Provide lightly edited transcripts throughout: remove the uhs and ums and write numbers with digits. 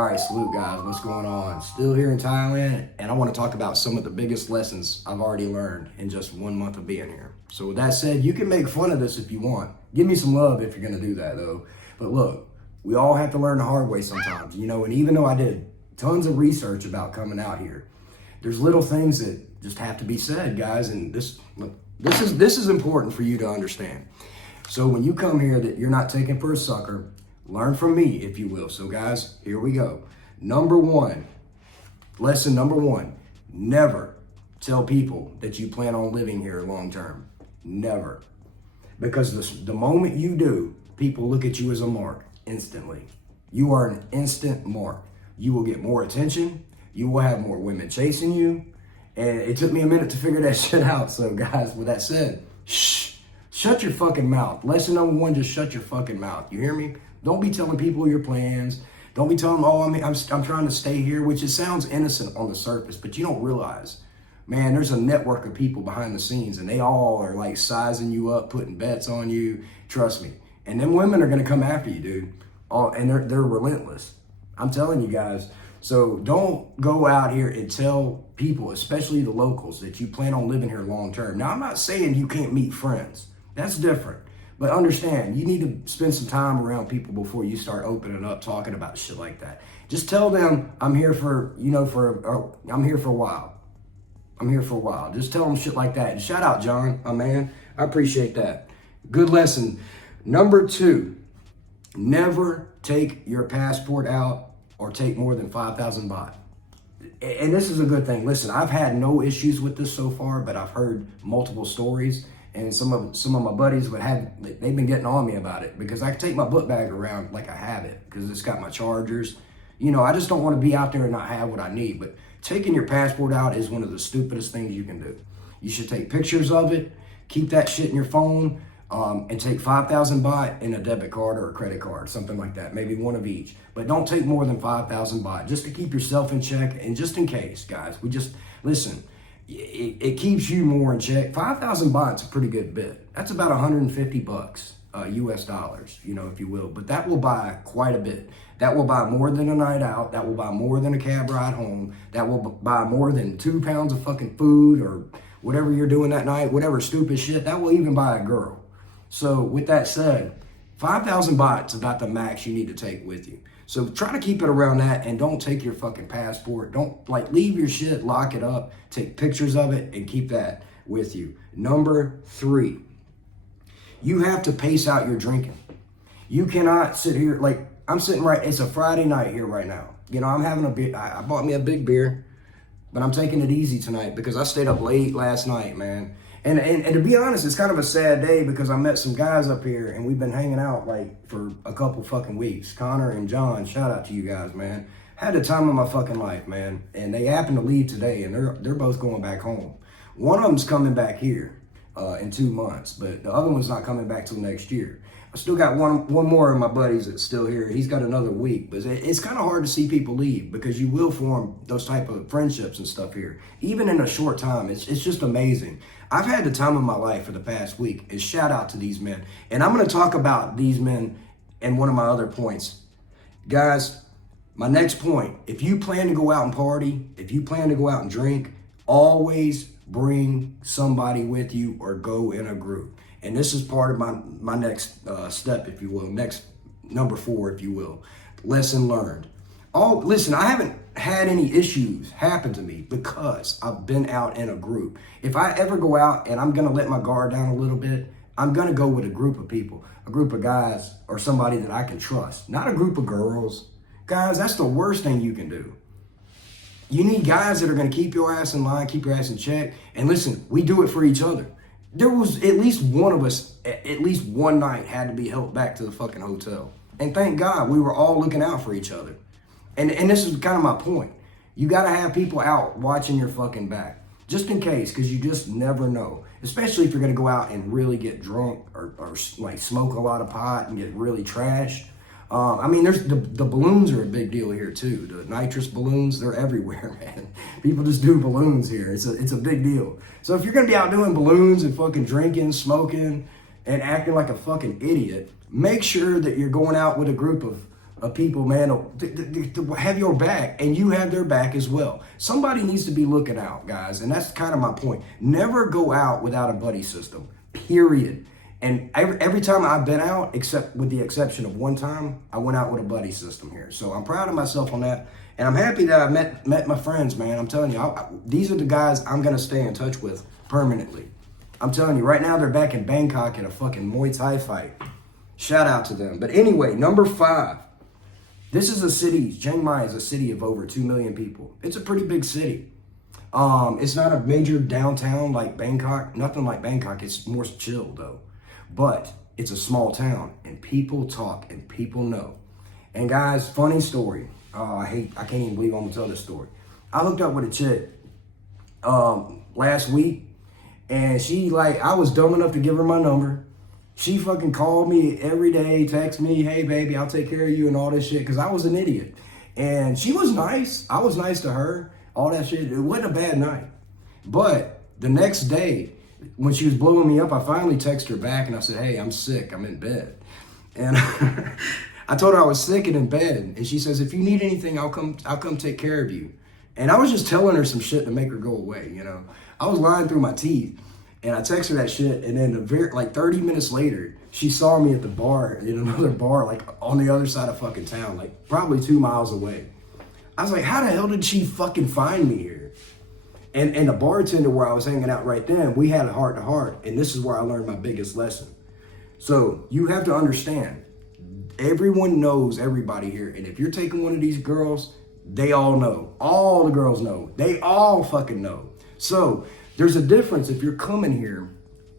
All right, salute guys, what's going on? Still here in Thailand, and I want to talk about some of the biggest lessons I've already learned in just 1 month of being here. So with that said, you can make fun of this if you want. Give me some love if you're gonna do that though. But look, we all have to learn the hard way sometimes, and even though I did tons of research about coming out here, there's little things that just have to be said, guys, and this is important for you to understand. So when you come here, that you're not taken for a sucker. Learn from me, if you will. So guys, here we go. Lesson number one, never tell people that you plan on living here long term. Never. Because the moment you do, people look at you as a mark instantly. You are an instant mark. You will get more attention. You will have more women chasing you. And it took me a minute to figure that shit out. So guys, with that said, shut your fucking mouth. Lesson number one, just shut your fucking mouth. You hear me? Don't be telling people your plans. Don't be telling them, oh, I'm trying to stay here, which it sounds innocent on the surface, but you don't realize, man, there's a network of people behind the scenes and they all are like sizing you up, putting bets on you. Trust me. And them women are going to come after you, dude. And they're relentless. I'm telling you guys. So don't go out here and tell people, especially the locals, that you plan on living here long term. Now, I'm not saying you can't meet friends. That's different. But understand, you need to spend some time around people before you start opening up, talking about shit like that. Just tell them, I'm here for, I'm here for a while. I'm here for a while. Just tell them shit like that. And shout out, John, my man. I appreciate that. Good lesson. Number two, never take your passport out or take more than 5,000 baht. And this is a good thing. Listen, I've had no issues with this so far, but I've heard multiple stories. And some of my buddies they've been getting on me about it because I can take my book bag around like I have it because it's got my chargers. I just don't want to be out there and not have what I need. But taking your passport out is one of the stupidest things you can do. You should take pictures of it, keep that shit in your phone, and take 5,000 baht in a debit card or a credit card, something like that, maybe one of each. But don't take more than 5,000 baht just to keep yourself in check and just in case, guys. Listen. It keeps you more in check. 5,000 baht's a pretty good bit. That's about 150 bucks, US dollars, if you will. But that will buy quite a bit. That will buy more than a night out. That will buy more than a cab ride home. That will buy more than 2 pounds of fucking food or whatever you're doing that night, whatever stupid shit. That will even buy a girl. So with that said, 5,000 baht's about the max you need to take with you. So try to keep it around that and don't take your fucking passport. Don't leave your shit, lock it up, take pictures of it and keep that with you. Number three, you have to pace out your drinking. You cannot sit here, I'm sitting it's a Friday night here right now. I'm having a beer. I bought me a big beer, but I'm taking it easy tonight because I stayed up late last night, man. And to be honest, it's kind of a sad day because I met some guys up here and we've been hanging out for a couple fucking weeks. Connor and John, shout out to you guys, man. Had the time of my fucking life, man. And they happen to leave today and they're both going back home. One of them's coming back here in 2 months, but the other one's not coming back till next year. I still got one more of my buddies that's still here. He's got another week, but it's kind of hard to see people leave because you will form those type of friendships and stuff here, even in a short time. It's just amazing. I've had the time of my life for the past week, and shout out to these men. And I'm going to talk about these men in one of my other points. Guys, my next point, if you plan to go out and party, if you plan to go out and drink, always bring somebody with you or go in a group. And this is part of my next step, if you will, next number 4, if you will, lesson learned. Listen, I haven't had any issues happen to me because I've been out in a group. If I ever go out and I'm going to let my guard down a little bit, I'm going to go with a group of people, a group of guys or somebody that I can trust, not a group of girls. Guys, that's the worst thing you can do. You need guys that are going to keep your ass in line, keep your ass in check. And listen, we do it for each other. There was at least one of us, at least one night, had to be helped back to the fucking hotel. And thank God we were all looking out for each other. And this is kind of my point. You got to have people out watching your fucking back, just in case, because you just never know. Especially if you're going to go out and really get drunk or smoke a lot of pot and get really trash. There's the balloons are a big deal here too. The nitrous balloons, they're everywhere, man. People just do balloons here. It's a big deal. So if you're gonna be out doing balloons and fucking drinking, smoking, and acting like a fucking idiot, make sure that you're going out with a group of of people, man, to have your back, and you have their back as well. Somebody needs to be looking out, guys, and that's kind of my point. Never go out without a buddy system, period. And every time I've been out, except with the exception of one time, I went out with a buddy system here. So I'm proud of myself on that. And I'm happy that I met my friends, man. I'm telling you, these are the guys I'm going to stay in touch with permanently. I'm telling you, right now they're back in Bangkok in a fucking Muay Thai fight. Shout out to them. But anyway, number 5. This is a city, Chiang Mai is a city of over 2 million people. It's a pretty big city. It's not a major downtown like Bangkok. Nothing like Bangkok. It's more chill though. But it's a small town and people talk and people know. And guys, funny story. I can't even believe I'm gonna tell this story. I hooked up with a chick last week, and I was dumb enough to give her my number. She fucking called me every day, text me, hey baby, I'll take care of you and all this shit, because I was an idiot. And she was nice. I was nice to her, all that shit. It wasn't a bad night. But the next day, when she was blowing me up, I finally texted her back and I said, hey, I'm sick, I'm in bed. And I told her I was sick and in bed. And she says, if you need anything, I'll come take care of you. And I was just telling her some shit to make her go away, you know. I was lying through my teeth. And I texted her that shit, and then 30 minutes later, she saw me at the bar, in another bar, like on the other side of fucking town, like probably 2 miles away. I was like, how the hell did she fucking find me here? And the bartender where I was hanging out right then, we had a heart to heart, and this is where I learned my biggest lesson. So you have to understand, everyone knows everybody here, and if you're taking one of these girls, they all know. All the girls know. They all fucking know. So there's a difference if you're coming here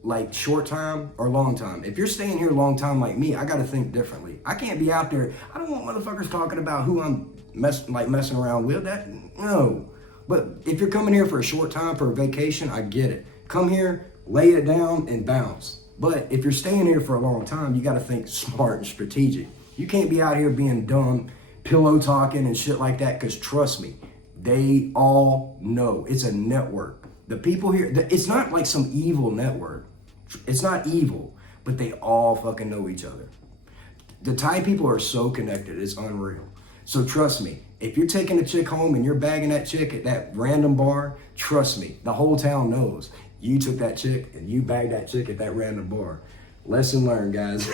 like short time or long time. If you're staying here long time like me, I got to think differently. I can't be out there. I don't want motherfuckers talking about who I'm messing around with. No. But if you're coming here for a short time, for a vacation, I get it. Come here, lay it down, and bounce. But if you're staying here for a long time, you got to think smart and strategic. You can't be out here being dumb, pillow talking and shit like that, because trust me, they all know. It's a network. The people here, it's not like some evil network. It's not evil, but they all fucking know each other. The Thai people are so connected, it's unreal. So trust me, if you're taking a chick home and you're bagging that chick at that random bar, trust me, the whole town knows you took that chick and you bagged that chick at that random bar. Lesson learned, guys.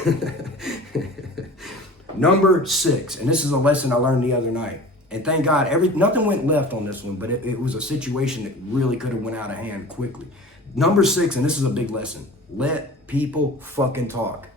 Number 6, and this is a lesson I learned the other night. And thank God, nothing went left on this one, but it was a situation that really could have went out of hand quickly. Number 6, and this is a big lesson. Let people fucking talk.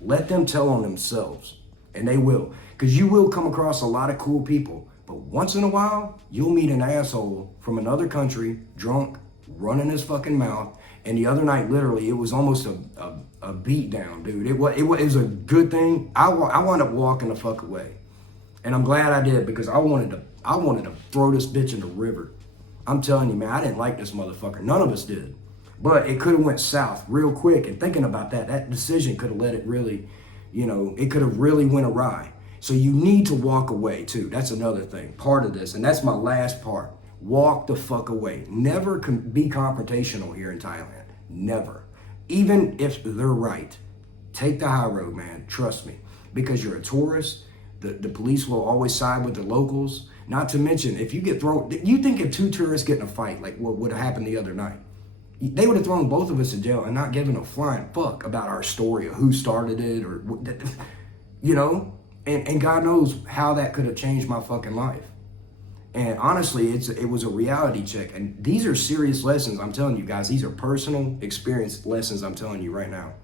Let them tell on themselves, and they will. Because you will come across a lot of cool people, but once in a while, you'll meet an asshole from another country, drunk, running his fucking mouth. And the other night, literally, it was almost a beat down, dude. It was a good thing. I wound up walking the fuck away. And I'm glad I did, because I wanted to throw this bitch in the river. I'm telling you, man, I didn't like this motherfucker. None of us did. But it could have went south real quick. And thinking about that decision could have let it really, it could have really went awry. So you need to walk away too. That's another thing, part of this. And that's my last part. Walk the fuck away. Never be confrontational here in Thailand. Never. Even if they're right. Take the high road, man. Trust me. Because you're a tourist. The police will always side with the locals. Not to mention, if you get thrown, you think if 2 tourists get in a fight, like what would have happened the other night, they would have thrown both of us in jail and not given a flying fuck about our story or who started it or, and God knows how that could have changed my fucking life. And honestly, it was a reality check. And these are serious lessons. I'm telling you guys, these are personal experience lessons I'm telling you right now,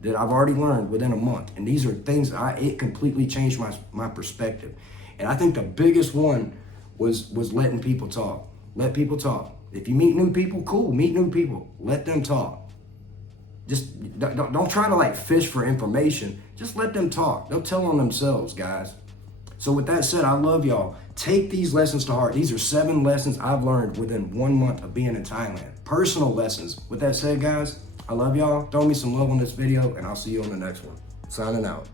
that I've already learned within a month. And these are things it completely changed my perspective. And I think the biggest one was letting people talk. Let people talk. If you meet new people, cool, meet new people. Let them talk. Just don't try to fish for information. Just let them talk. They'll tell on themselves, guys. So with that said, I love y'all. Take these lessons to heart. These are 7 lessons I've learned within 1 month of being in Thailand. Personal lessons. With that said, guys, I love y'all. Throw me some love on this video, and I'll see you on the next one. Signing out.